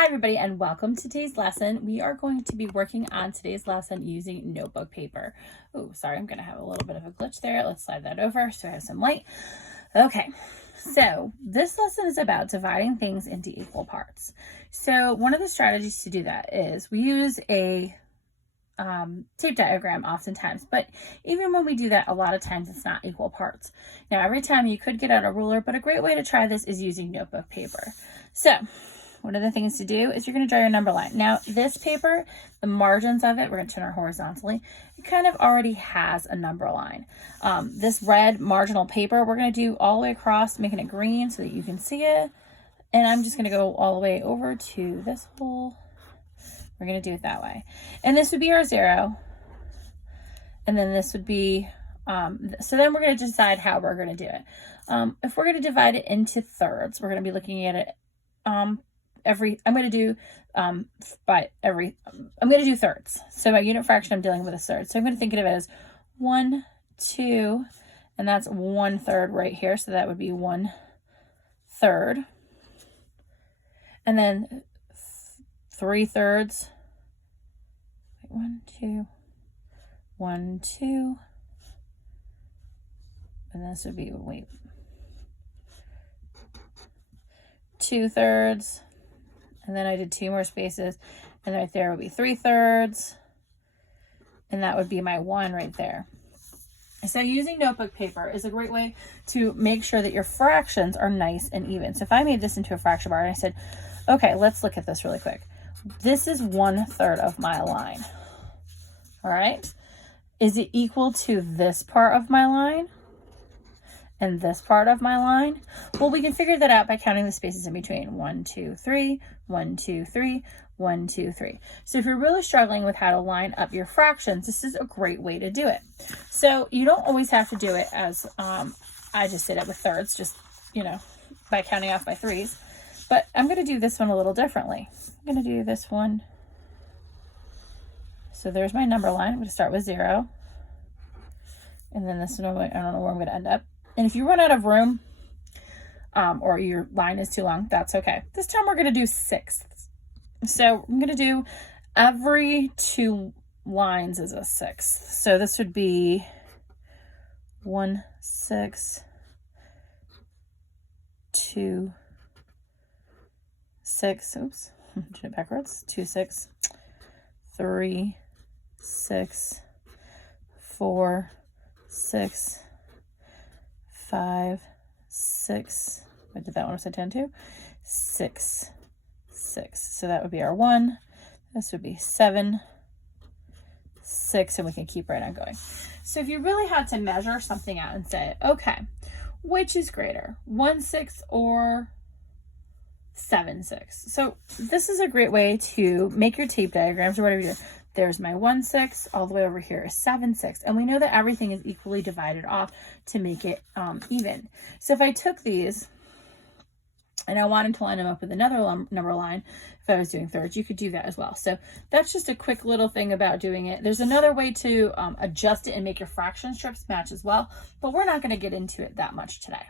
Hi everybody and welcome to today's lesson. We are going to be working on today's lesson using notebook paper. Oh, sorry, I'm going to have a little bit of a glitch there. Let's slide that over so I have some light. Okay, so this lesson is about dividing things into equal parts. So one of the strategies to do that is we use a tape diagram oftentimes, but even when we do that, a lot of times it's not equal parts. Now, every time you could get out a ruler, but a great way to try this is using notebook paper. So one of the things to do is you're going to draw your number line. Now, this paper, the margins of it, we're going to turn it horizontally. It kind of already has a number line. This red marginal paper, we're going to do all the way across, making it green so that you can see it. And I'm just going to go all the way over to this hole. We're going to do it that way. And this would be our 0. And then this would be, so then we're going to decide how we're going to do it. If we're going to divide it into thirds, we're going to be looking at it I'm going to do thirds. So my unit fraction, I'm dealing with a third. So I'm going to think of it as 1, 2, and that's 1/3 right here. So that would be 1/3. And then 3/3. 1, 2, 1, 2. And this would be, 2/3. And then I did 2 more spaces, and right there would be 3/3, and that would be my 1 right there. So using notebook paper is a great way to make sure that your fractions are nice and even. So if I made this into a fraction bar and I said, okay, let's look at this really quick. This is 1/3 of my line. All right. Is it equal to this part of my line and this part of my line? Well, we can figure that out by counting the spaces in between. 1, 2, 3, 1, 2, 3, 1, 2, 3. So if you're really struggling with how to line up your fractions, this is a great way to do it. So you don't always have to do it as I just did it with thirds, just, by counting off by 3s. But I'm going to do this one a little differently. I'm going to do this one. So there's my number line. I'm going to start with 0. And then this one, I don't know where I'm going to end up. And if you run out of room or your line is too long, that's okay. This time we're going to do 6ths. So I'm going to do every 2 lines is a 6th. So this would be 1, 6, 2, 6. Oops, did it backwards. 2, 6, 3, 6, 4, 6, 5, 6. I did that one upside down too. 6, 6. So that would be our 1. This would be 7, 6, and we can keep right on going. So if you really had to measure something out and say, okay, which is greater, 1/6 or 7/6? So this is a great way to make your tape diagrams or whatever you do. There's my 1/6, all the way over here is 7/6. And we know that everything is equally divided off to make it even. So if I took these and I wanted to line them up with another number line, if I was doing thirds, you could do that as well. So that's just a quick little thing about doing it. There's another way to adjust it and make your fraction strips match as well, but we're not going to get into it that much today.